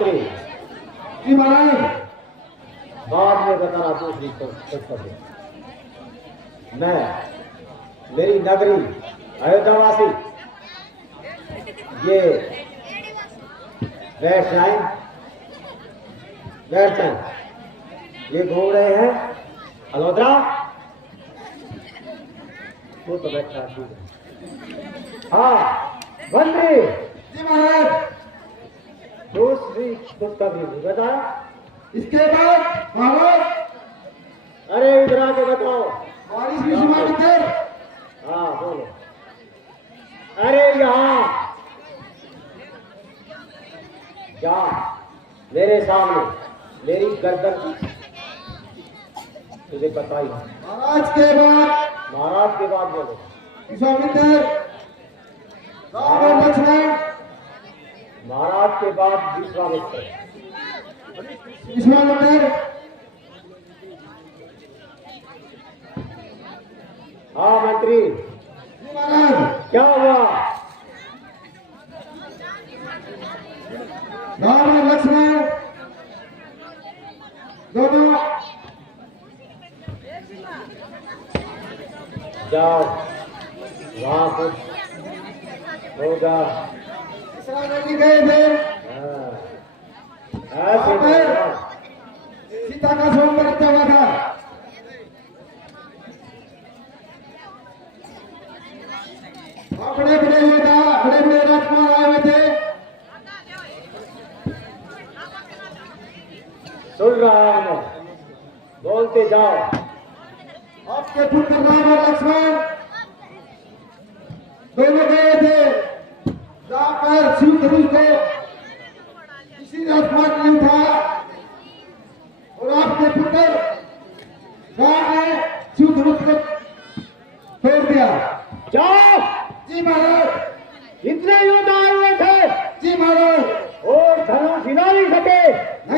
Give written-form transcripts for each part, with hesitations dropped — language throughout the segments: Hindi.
मंत्री जी महाराज। बाद में बताना दूसरी पुस्तक। मैं मेरी नगरी अयोध्यावासी ये बैठ जाए ये घूम रहे हैं अलोध्या। वो तो बैठा ठीक है। हाँ मंत्री जी महाराज। दूसरी पुस्तक भी बताया। इसके बाद महाराज। अरे इधर आके बताओ। बारिश विश्वामित्र। हाँ बोलो। अरे यहाँ मेरे सामने मेरी गर्दन तुझे बताई। महाराज के बाद बोलो। विश्वामित्र राम और लक्ष्मण। महाराज के बाद विश्वामित्र। विश्वामित्र। हाँ मंत्री महाराज। क्या हुआ? राम और लक्ष्मण दोनों जाओ वहां कुछ होगा। गए थे। ऐसे सीता का सोमवार चला था। बड़े बड़े योद्धा बड़े बड़े राजकुमार आए हुए थे। सुन रहा हूं मैं, बोलते जाओ। आपके पुत्र राम और लक्ष्मण दोनों गए थे जाकर शिव धनुष को किसी राजकुमार ने उठाया और आपके पुत्र राम ने शिव धनुष को तोड़ दिया। जाओ। जी महाराज। इतने योद्धा आए हुए थे। जी महाराज। और धनुष हिला नहीं सके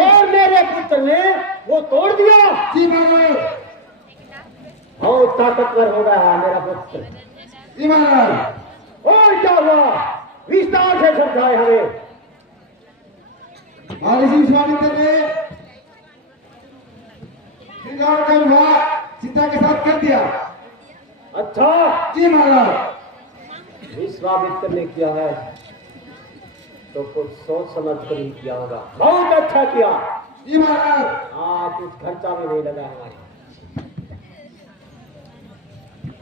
और मेरे पुत्र ने वो तोड़ दिया। जी महाराज। बहुत ताकतवर हो रहा है मेरा पुत्र। जी महाराज। और क्या हुआ? विस्तार से समझाए हमें। महर्षि विश्वामित्र ने श्री राम का विवाह सीता के साथ कर दिया। अच्छा। जी महाराज। विश्वामित्र ने किया है तो कुछ सोच समझ कर ही किया होगा। बहुत अच्छा किया। जी महाराज। हाँ कुछ खर्चा भी नहीं लगा हमारे।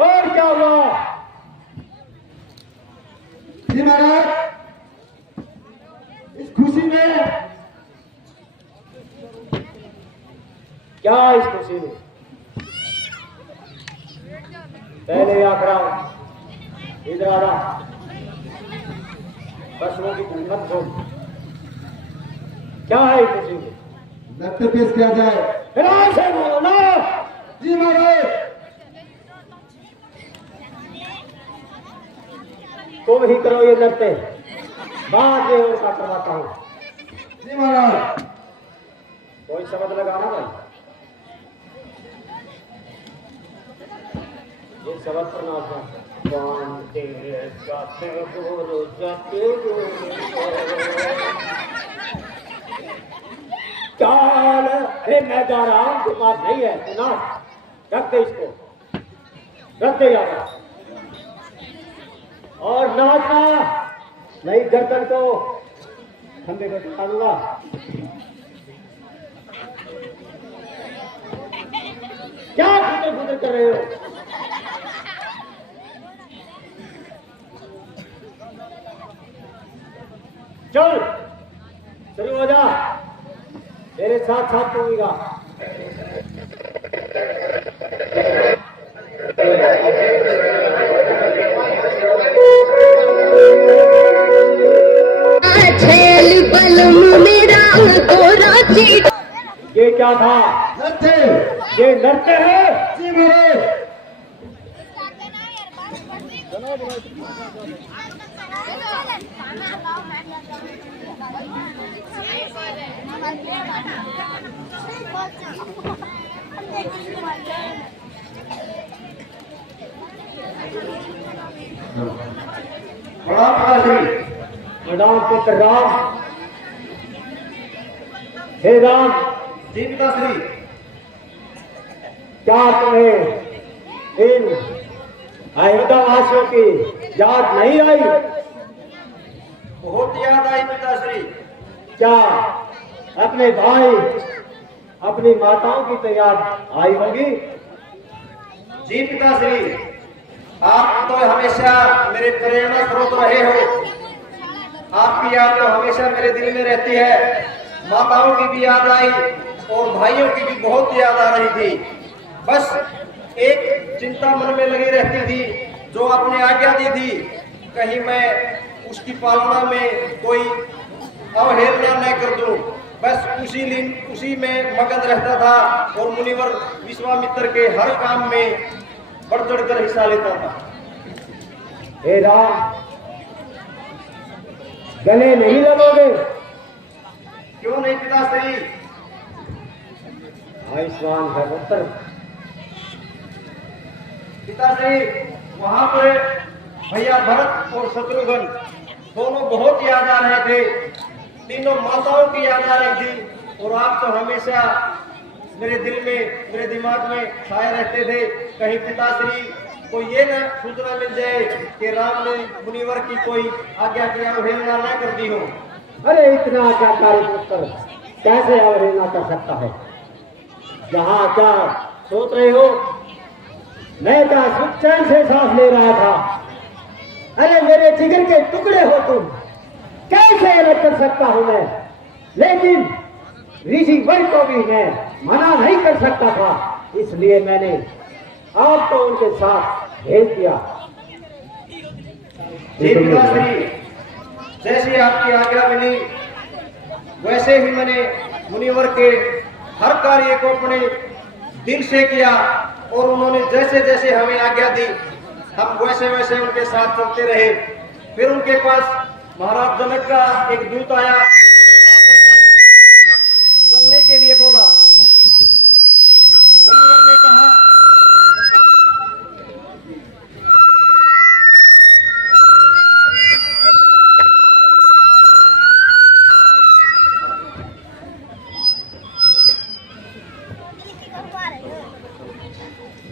और क्या हुआ? जी महाराज। इस खुशी में क्या इस खुशी में? पहले आखड़ा इधर आ रहा पशुओं की मत छोड़। क्या है इस खुशी में? नृत्य पेश किया जाए। फिर से बोलो ना। जी महाराज। तुम ही करो ये नृत्य, बाद में उनका करवाता हूं। जी महाराज। कोई शब्द लगाना भाई। ये शब्द पर नाचना। चाल मैं जा रहा हूं, के पास नहीं है सुना। रख दे इसको, रख दे यार। और नाचना नहीं, गर्दन को खंबे को उठा दूंगा। क्या फुटर फुटर कर रहे हो? चल शुरू हो जा, मेरे साथ साथ घूमेगा। ये क्या था? नृत्य। ये नृत्य है। जी महाराज। प्रणाम पुत्र राम। हे राम, जी पिताश्री। क्या तुम्हें इन अयोध्यावासियों की याद नहीं आई? बहुत याद आई पिताश्री। क्या अपने भाई, अपनी माताओं की तो याद आई होगी? जी पिताश्री, आप तो हमेशा मेरे प्रेरणा स्रोत रहे हो। आपकी याद तो हमेशा मेरे दिल में रहती है। माताओं की भी याद आई और भाइयों की भी बहुत याद आ रही थी। बस एक चिंता मन में लगी रहती थी, जो आपने आज्ञा दी थी, कहीं मैं उसकी पालना में कोई अवहेलना न कर दूं। बस उसी में मगन रहता था और मुनिवर विश्वामित्र के हर काम में बढ़ चढ़कर हिस्सा लेता था। हे राम, गले नहीं लगोगे? क्यों नहीं पिताश्री? आयुष्मान है पुत्र। पिताश्री, वहां पर भैया भरत और शत्रुघ्न दोनों बहुत याद आ रहे थे। तीनों माताओं की याद आ रही थी और आप तो हमेशा मेरे दिल में, मेरे दिमाग में छाए रहते थे। कहीं पिताश्री को ये न सूचना मिल जाए कि राम ने मुनिवर की कोई आज्ञा की अवहेलना न कर दी हो। अरे इतना आज्ञाकारी पुत्र कैसे अवहेलना कर सकता है? जहाँ क्या सोच रहे हो? मैं क्या सुख चैन से सांस ले रहा था। अरे मेरे जिगर के टुकड़े हो तुम, कैसे अलग कर सकता हूं मैं? लेकिन ऋषि वर को भी मैं मना नहीं कर सकता था, इसलिए मैंने आपको उनके साथ भेज दिया। जी पिताश्री, जैसी आपकी आज्ञा मिली वैसे ही मैंने मुनिवर के हर कार्य को अपने दिल से किया और उन्होंने जैसे जैसे हमें आज्ञा दी, हम वैसे वैसे उनके साथ चलते रहे। फिर उनके पास महाराज जनक का एक दूत आया, वहां पर चलने के लिए बोला। मुनिवर ने कहा,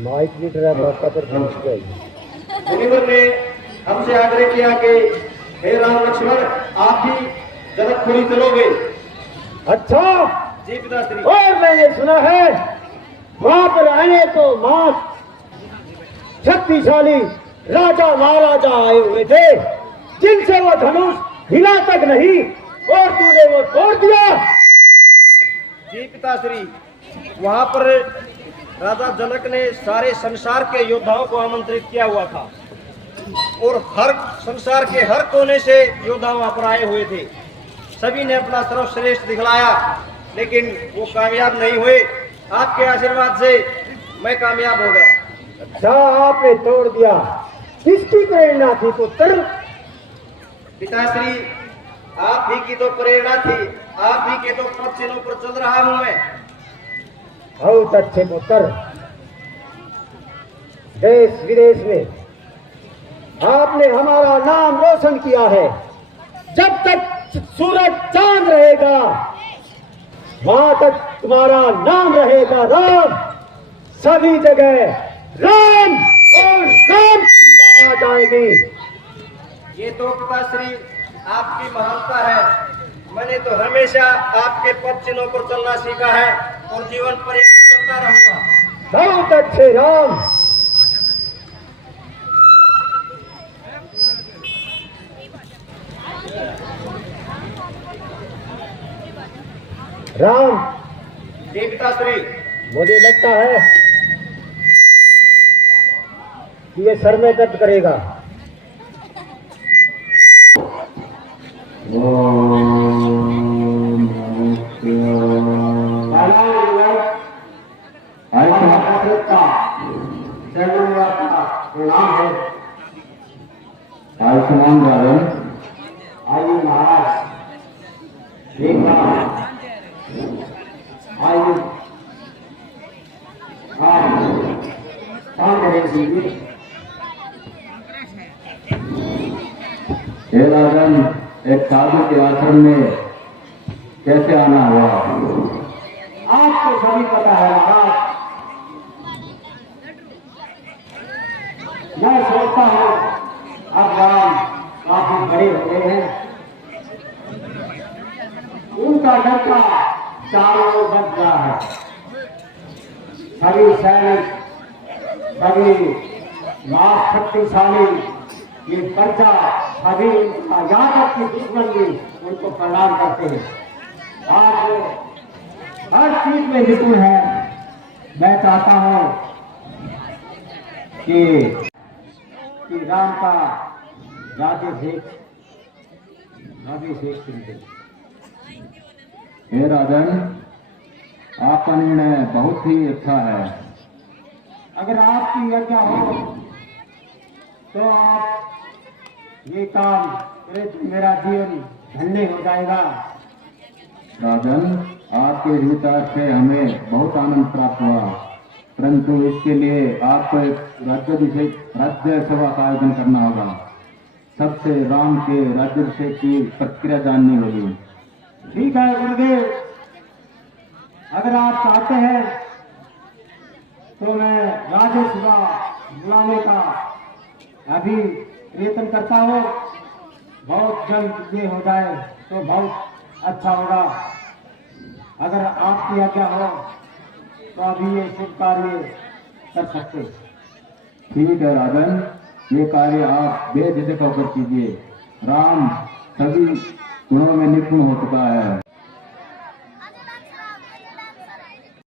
माइक लिख रहा था, कतर पहुंच गई। मुनिवर ने हमसे आग्रह किया कि हे राम लक्ष्मण, आप भी जनकपुरी चलोगे? अच्छा जी पिताश्री। और मैंने सुना है वहां पर आने तो मां शक्तिशाली राजा महाराजा आए हुए थे, जिनसे वो धनुष हिला तक नहीं और तूने वो तोड़ दिया। जी पिताश्री, वहां पर राजा जनक ने सारे संसार के योद्धाओं को आमंत्रित किया हुआ था और हर संसार के हर कोने से योद्धा वहां पर आए हुए थे। सभी ने अपना सर्वश्रेष्ठ दिखलाया, लेकिन वो कामयाब नहीं हुए। आपके आशीर्वाद से मैं कामयाब हो गया। अच्छा, आपने तोड़ दिया। किसकी प्रेरणा थी पुत्र? पिताश्री, आप ही की तो प्रेरणा थी। आप ही के तो पद चिन्हों पर चल रहा हूं मैं। बहुत अच्छे पुत्र। देश विदेश में आपने हमारा नाम रोशन किया है। जब तक सूरज चांद रहेगा वहां तक तुम्हारा नाम रहेगा राम। सभी जगह राम और राम की आवाज आएगी। ये तो पिताश्री आपकी महानता है। मैंने तो हमेशा आपके पद चिन्हों पर चलना सीखा है और जीवन पर चलता रहूंगा। बहुत अच्छे राम। राम, जी पिताश्री। मुझे लगता है कि ये सर में दर्द करेगा। आयुष्मान राजन, आइए महाराज, आइए। हे राजन, एक साधु के आश्रम में कैसे आना हुआ? आपको सभी पता है महाराज। मैं सोचता हूँ अब राम काफी बड़े हो गए हैं, उनका डंका चारों ओर बज रहा है। सभी सैनिक, सभी लाख शक्तिशाली ये प्रजा, सभी उनका यहाँ तक की दुश्मन भी उनको प्रणाम करते हैं। आज वो हर चीज में निपुण है। मैं चाहता हूँ कि राम का राज्याभिषेक चुन दे। हे राजन, आपका निर्णय बहुत ही अच्छा है। अगर आपकी आज्ञा हो तो आप ये काम करें तो मेरा जीवन धन्य हो जाएगा। राजन, आपके विचार से हमें बहुत आनंद प्राप्त हुआ, परंतु इसके लिए आपको एक राज्य सभा का आयोजन करना होगा। सबसे राम के राज्याभिषेक की प्रक्रिया जाननी होगी। ठीक है गुरुदेव, अगर आप चाहते हैं तो मैं राज्यसभा बुलाने का अभी प्रयत्न करता हूँ। बहुत जल्द ये हो जाए तो बहुत अच्छा होगा। अगर आपकी आज्ञा हो तो अभी ये शुभ कार्य कर सकते। ठीक है राजन, ये कार्य आप बेझिझक होकर कीजिए। राम सभी गुणों में निपुण हो चुका है।